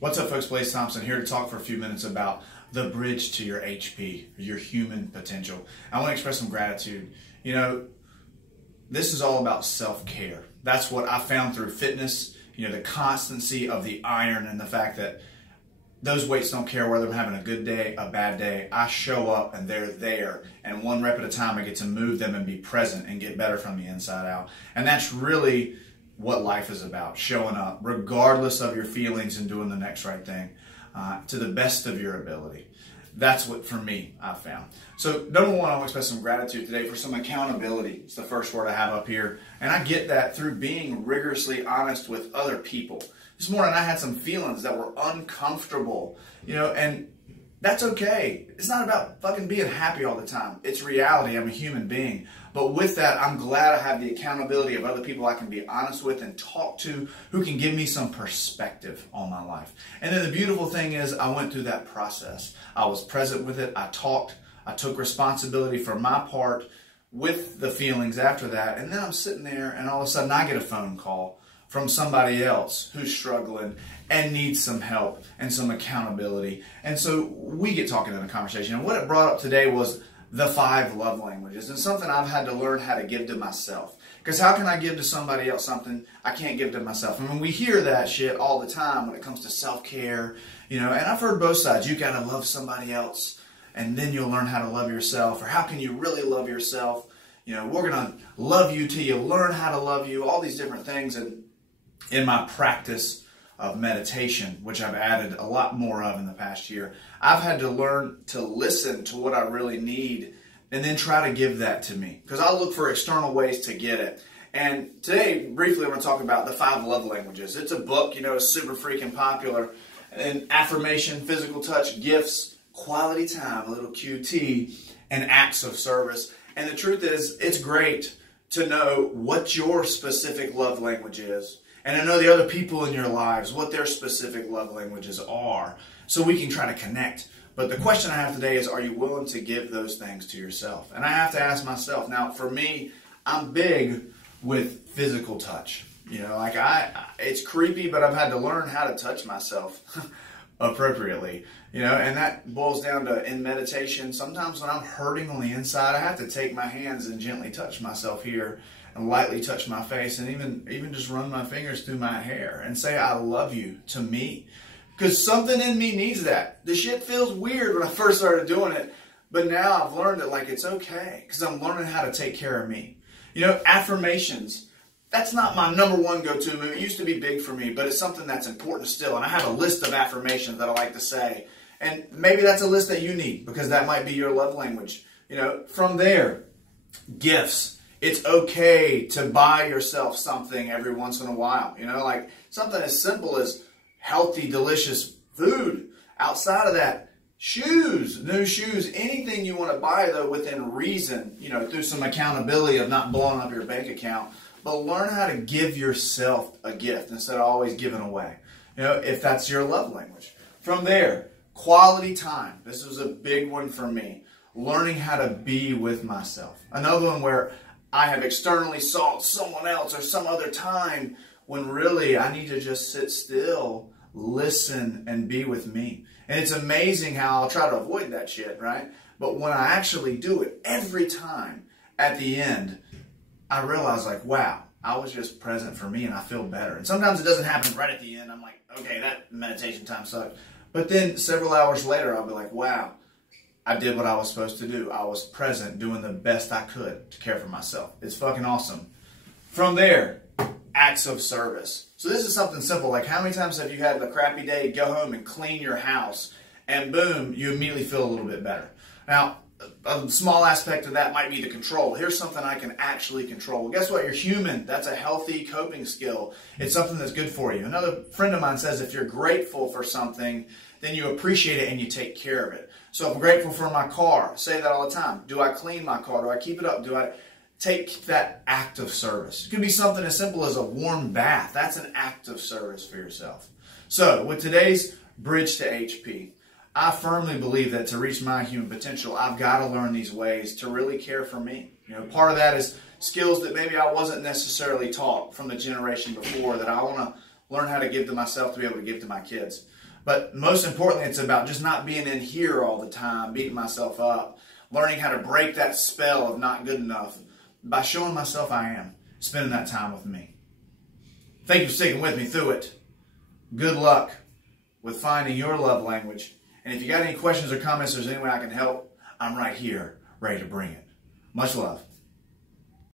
What's up, folks? Blaze Thompson here to talk for a few minutes about the bridge to your HP, your human potential. I want to express some gratitude. You know, this is all about self-care. That's what I found through fitness, the constancy of the iron and the fact that those weights don't care whether I'm having a good day, a bad day. I show up and they're there. And one rep at a time, I get to move them and be present and get better from the inside out. And that's really what life is about, showing up regardless of your feelings and doing the next right thing to the best of your ability. That's what, for me, I've found. So, number one, I want to express some gratitude today for some accountability. It's the first word I have up here. And I get that through being rigorously honest with other people. This morning, I had some feelings that were uncomfortable, and that's okay. It's not about fucking being happy all the time. It's reality. I'm a human being. But with that, I'm glad I have the accountability of other people I can be honest with and talk to who can give me some perspective on my life. And then the beautiful thing is I went through that process. I was present with it. I talked. I took responsibility for my part with the feelings after that. And then I'm sitting there and all of a sudden I get a phone call from somebody else who's struggling and needs some help and some accountability. And so we get talking in a conversation. And what it brought up today was the 5 love languages, and something I've had to learn how to give to myself. Because how can I give to somebody else something I can't give to myself? I mean, we hear that shit all the time when it comes to self-care, and I've heard both sides. You got to love somebody else, and then you'll learn how to love yourself. Or how can you really love yourself? We're going to love you till you learn how to love you, all these different things. And in my practice of meditation, which I've added a lot more of in the past year, I've had to learn to listen to what I really need and then try to give that to me. Because I look for external ways to get it. And today, briefly, I'm going to talk about the 5 love languages. It's a book, it's super freaking popular. And affirmation, physical touch, gifts, quality time, a little QT, and acts of service. And the truth is, it's great to know what your specific love language is. And to know the other people in your lives, what their specific love languages are, so we can try to connect. But the question I have today is, are you willing to give those things to yourself? And I have to ask myself. Now, for me, I'm big with physical touch. It's creepy, but I've had to learn how to touch myself appropriately. And that boils down to, in meditation, sometimes when I'm hurting on the inside, I have to take my hands and gently touch myself here and lightly touch my face, and even just run my fingers through my hair and say, I love you to me. Because something in me needs that. The shit feels weird when I first started doing it, but now I've learned that it's okay, because I'm learning how to take care of me. Affirmations, that's not my number one go-to move. It used to be big for me, but it's something that's important still. And I have a list of affirmations that I like to say. And maybe that's a list that you need, because that might be your love language. From there, gifts. It's okay to buy yourself something every once in a while. Something as simple as healthy, delicious food. Outside of that, shoes, new shoes, anything you want to buy, though, within reason, through some accountability of not blowing up your bank account. But learn how to give yourself a gift instead of always giving away, if that's your love language. From there, quality time. This was a big one for me. Learning how to be with myself. Another one where I have externally sought someone else or some other time, when really I need to just sit still, listen, and be with me. And it's amazing how I'll try to avoid that shit, right? But when I actually do it, every time, at the end, I realize, wow, I was just present for me and I feel better. And sometimes it doesn't happen right at the end. I'm like, okay, that meditation time sucked. But then several hours later, I'll be like, wow, I did what I was supposed to do. I was present, doing the best I could to care for myself. It's fucking awesome. From there, acts of service. So this is something simple. Like, how many times have you had a crappy day, go home and clean your house, and boom, you immediately feel a little bit better? Now, a small aspect of that might be the control. Here's something I can actually control. Well, guess what? You're human. That's a healthy coping skill. It's something that's good for you. Another friend of mine says if you're grateful for something, then you appreciate it and you take care of it. So if I'm grateful for my car, I say that all the time. Do I clean my car? Do I keep it up? Do I take that act of service? It could be something as simple as a warm bath. That's an act of service for yourself. So with today's Bridge to HP, I firmly believe that to reach my human potential, I've got to learn these ways to really care for me. Part of that is skills that maybe I wasn't necessarily taught from the generation before that I want to learn how to give to myself to be able to give to my kids. But most importantly, it's about just not being in here all the time, beating myself up, learning how to break that spell of not good enough by showing myself I am, spending that time with me. Thank you for sticking with me through it. Good luck with finding your love language. And if you got any questions or comments, or there's any way I can help, I'm right here, ready to bring it. Much love.